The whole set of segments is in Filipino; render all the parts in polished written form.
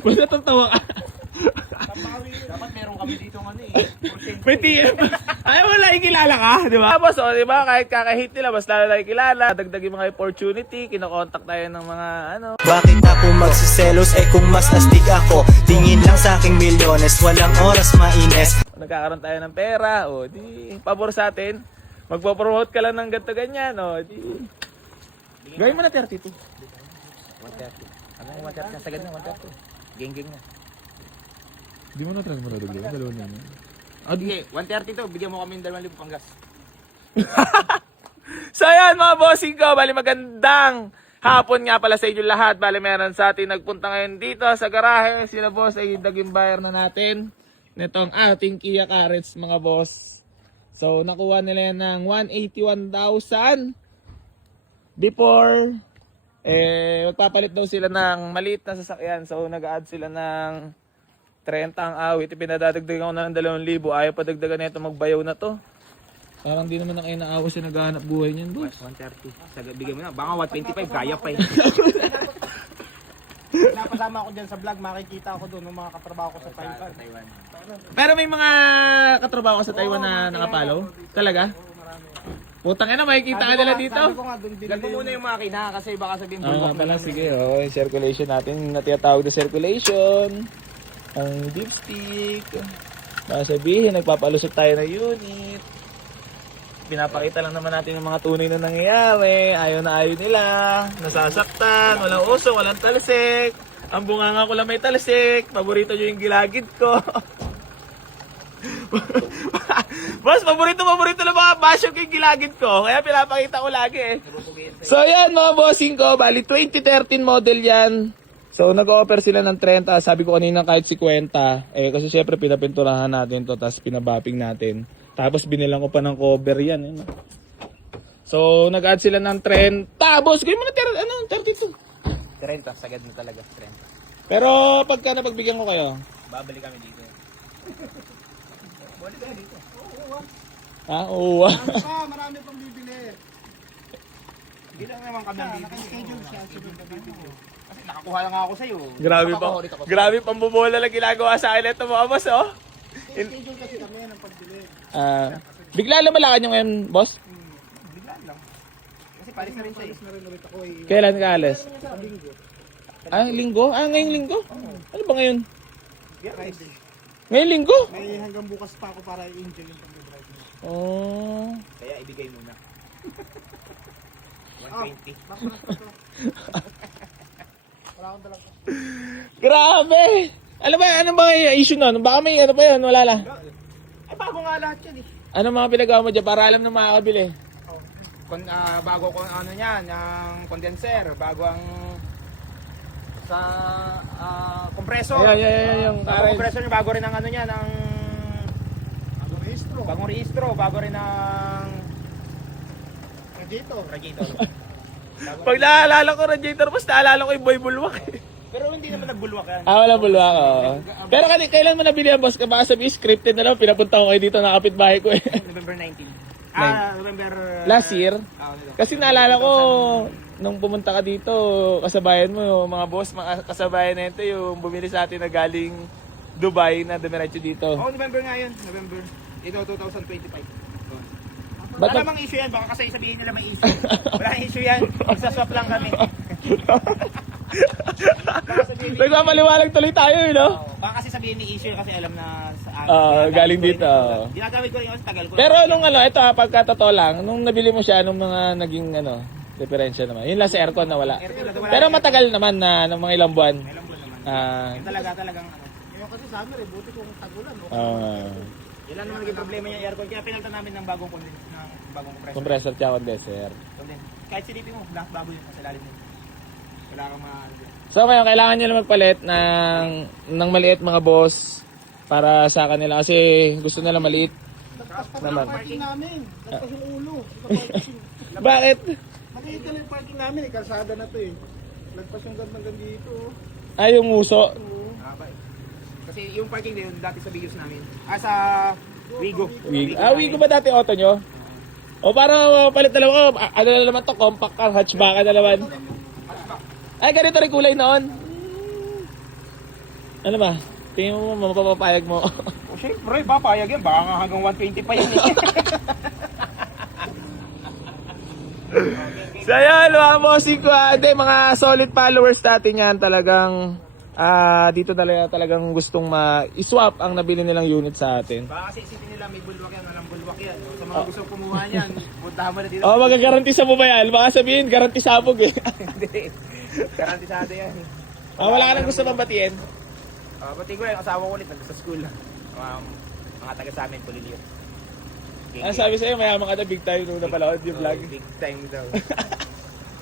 Basta tatawa ka. Dapat meron kami dito ng ano eh. May TM. Ay, wala ikilala ka, di ba? Tapos, o, di ba, kahit kakahit nila, basta lalo na ikilala. Dagdag yung mga opportunity, kinokontak tayo ng mga, ano. Bakit ako magsiselos kung mas astig ako? Tingin lang sa aking milyones, walang oras maines. Nagkakaroon tayo ng pera, o, di, pabor sa atin. Magpo-promote ka lang ng ganito ganyan, o, di. Gawin mo na 32. 130. Ano yung 130? Sagad na 130. Geng-geng na. Di mo na transfer na duglo, dalawa na yun. Sige, 130 to. Bigyan mo kami ng 2,000 panggas. So ayan mga bossing ko, bali magandang hapon nga pala sa inyo lahat. Bali meron sa atin nagpunta ngayon dito sa garahe. Sila boss ay naging buyer na natin nitong ating Kia Carets mga boss. So nakuha nila yan ng 181,000. Before, magpapalit daw sila ng maliit na sasakyan. So nag-add sila ng 30 ang awit. Ipinadadagdagan ko na ng 2,000. Ayaw pa dagdagan na ito, magbayaw na to. Parang di naman na kayo naawas yung naghahanap buhay niyan, boss. 130. Sagad, bigyan mo na. Baka 125, kaya pa eh. Napasama ako dyan sa vlog, makikita ako doon ng mga katrabaho ko sa Taiwan. Pero may mga katrabaho ka sa Taiwan na nakapalo? Talaga? Putang ina, makikita ka nila dito. Sabi ko nga doon, bilhin mo muna yung makina kasi baka sabihin bulwak na Pala, namin. sige. Yung circulation natin, natiyatawag na circulation. Ang dipstick. Baka sabihin, nagpapalusot tayo ng unit. Pinapakita lang naman natin yung mga tunay na nangyayari. Ayaw na ayaw nila. Nasasaktan. Walang usok, walang talsik. Ang bunganga ko lang may talsik. Paborito nyo yung gilagid ko. Boss, paborito lang mga basyo yung gilagid ko. Kaya pinapakita ko lagi eh. So yan mga bossing ko. Bali 2013 model yan. So nag-offer sila ng 30. Sabi ko kanina kahit 50. Kasi syempre pinapinturahan natin to. Tapos pinabapping natin. Tapos binilang ko pa ng cover yan. So nag-add sila ng 30. Boss, gawin mo na 32. 30, sagad na talaga. 30. Pero pagka napagbigyan ko kayo. Babalik kami dito. Balik kami dito. Oo. Marami pang bibili. Hindi lang naman kami bibili. Naka-schedule siya. Kasi nakakuha lang ako sa'yo. Grabe pang bubola lang ginagawa sa akin ito mga boss, oh. Schedule kasi kami ng pagbili. Bigla lang malakan yung ngayon, boss? Biglaan lang. Kasi palis na rin siya eh. Meron ulit ako eh. Kailan ka alis? Sa linggo. Linggo? Ngayong linggo? Ano ba ngayon? Friday. Ngayong linggo? May hanggang bukas pa ako para i-enjoy yung pag-drive. Oh. Kaya ibigay muna. 120. Wala akong dalang. Grabe! Ano ba issue nun? Baka may ano pa yun? Wala lang. Ay, bago nga lahat yan eh. Ano mga pinagawa mo dyan para alam ng makakabili? Bago ko ano niyan, ang condenser, bago ang sa compressor. Ayan, yung Bago compressor niya, bago rin ang ano niya, ng Registro. bagong rehistro, bago rin ang Radiator. radiator. Pag naalala ko radiator, mas naalala ko yung boy bulwak. Pero hindi naman nagbulwak yan. Wala bulwak, oo. Pero kailan mo nabili ang boss ka? Baka sabihin scripted na lang, pinapunta ko kayo dito, nakapit bahay ko eh. November 19. November... Last year? Nito. Kasi naalala ko, nung pumunta ka dito, kasabayan mo yung mga boss, mga kasabayan na ito, yung bumili sa atin na galing Dubai na dumiretso dito. November nga yun. November. Ito, 2025. Ba't Wala namang issue yan. Baka kasi sabihin nila may issue. Wala issue yan. Magsaswap lang kami. Nagmamaliwalag tuloy tayo, you know? Baka kasi sabihin may issue kasi alam na sa Galing dito. Ginagamit ko rin kasi tagal ko. Pero nung ito pagkatotoo lang, nung nabili mo siya, nung mga naging diferensya naman. Yun lang sa aircon na wala. Pero matagal naman na, ng mga ilang buwan. May buwan naman. Yung talagang ano. Ngayon kasi summer eh, buti kung tagulan. Yan lang naman naging problema niya aircon. Kaya pinalitan namin ng bagong compressor. Compressor tsaka condenser. Kahit silipin mo, lahat bago yun. Kasi lalim mo. Wala kang So ngayon, kailangan nyo na magpalit ng maliit mga boss para sa kanila. Kasi gusto nila maliit. Lagpas pa Naman. yung parking namin. Lagpas yung ulo. Bakit? Nakikita na yung parking namin eh. Kalsada na to eh. Lagpas yung gandang dito. Yung uso. Kasi yung parking din dati sa videos namin. Sa Wigo. Wigo ba dati auto nyo? O para palit na lang ko, ano na naman to, compact car, hatchback na naman. Ay, ganito rin kulay noon. Ano ba? Tingin mo mapapapayag mo? O syempre, papayag yan. Baka nga hanggang 120 pa yan eh. So yan, mga bossing ko, mga solid followers natin yan, talagang dito talagang gustong i-swap ang nabili nilang unit sa atin. Baka kasi isipin nila may bulwak yan, walang bulwak yan. Sa mga gusto kumuha niyan, puntahan mo na dito. Oh, magagaranti sa mo ba yan? Baka sabihin, garanti sabog eh. Hindi. Garantisado yan. Wala ka nang gusto bang batiin? Pati ko yung asawa ko ulit, nag-sa school. Mga taga sa amin, Pulilio. Ano sabi sa'yo, mayaman ka na big time nung napalood yung vlog. Big time daw.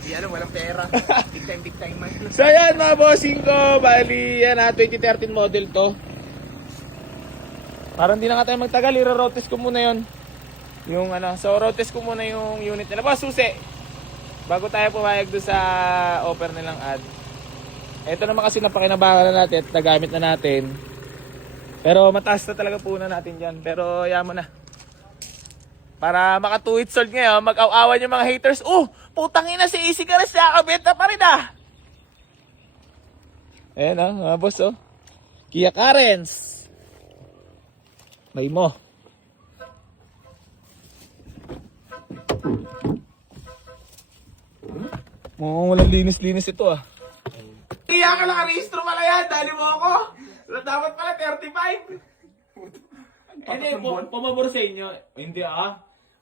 Hindi alam, walang pera. Big time man. So yan mga bossing ko, bali yan 2013 model to. Parang di na nga tayo magtagal, road test ko muna yon. Yung so road test ko muna yung unit nila. Boss, susi! Bago tayo pumayag doon sa offer nilang ad. Ito naman kasi napakinabangan na natin at nagamit na natin. Pero mataas na talaga puna natin dyan. Pero yaman mo na. Para maka 2 hits sold ngayon, mag-awawan yung mga haters. Putang ina si Easy Cars, nakakabenta pa rin ah. Ayan mga boss Kia Carens. May mo. Mukhang walang linis-linis ito ah. Kaya ka lang rehistro pala yan, dali mo ako. Dapat pala 35. Hindi, pumabor sa inyo. Hindi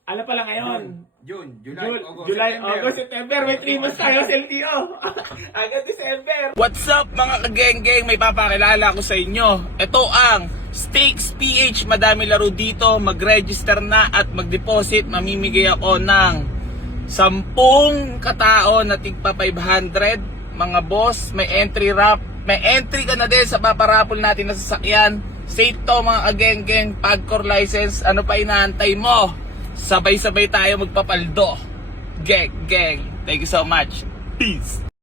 Ano pala ngayon? June, July, August, September. May 3 months tayo sa LTO. Agad December. What's up mga kageng-geng? May papakilala ko sa inyo. Ito ang Stakes PH. Madami laro dito. Mag-register na at mag-deposit. Mamimigay ako ng 10 katao na tigpa 500. Mga boss, may entry wrap. May entry ka na din sa paparapol natin na sasakyan. Safe to mga kageng-geng. Pagcore license. Ano pa inaantay mo? Sabay-sabay tayo magpapaldo. Gang. Thank you so much. Peace.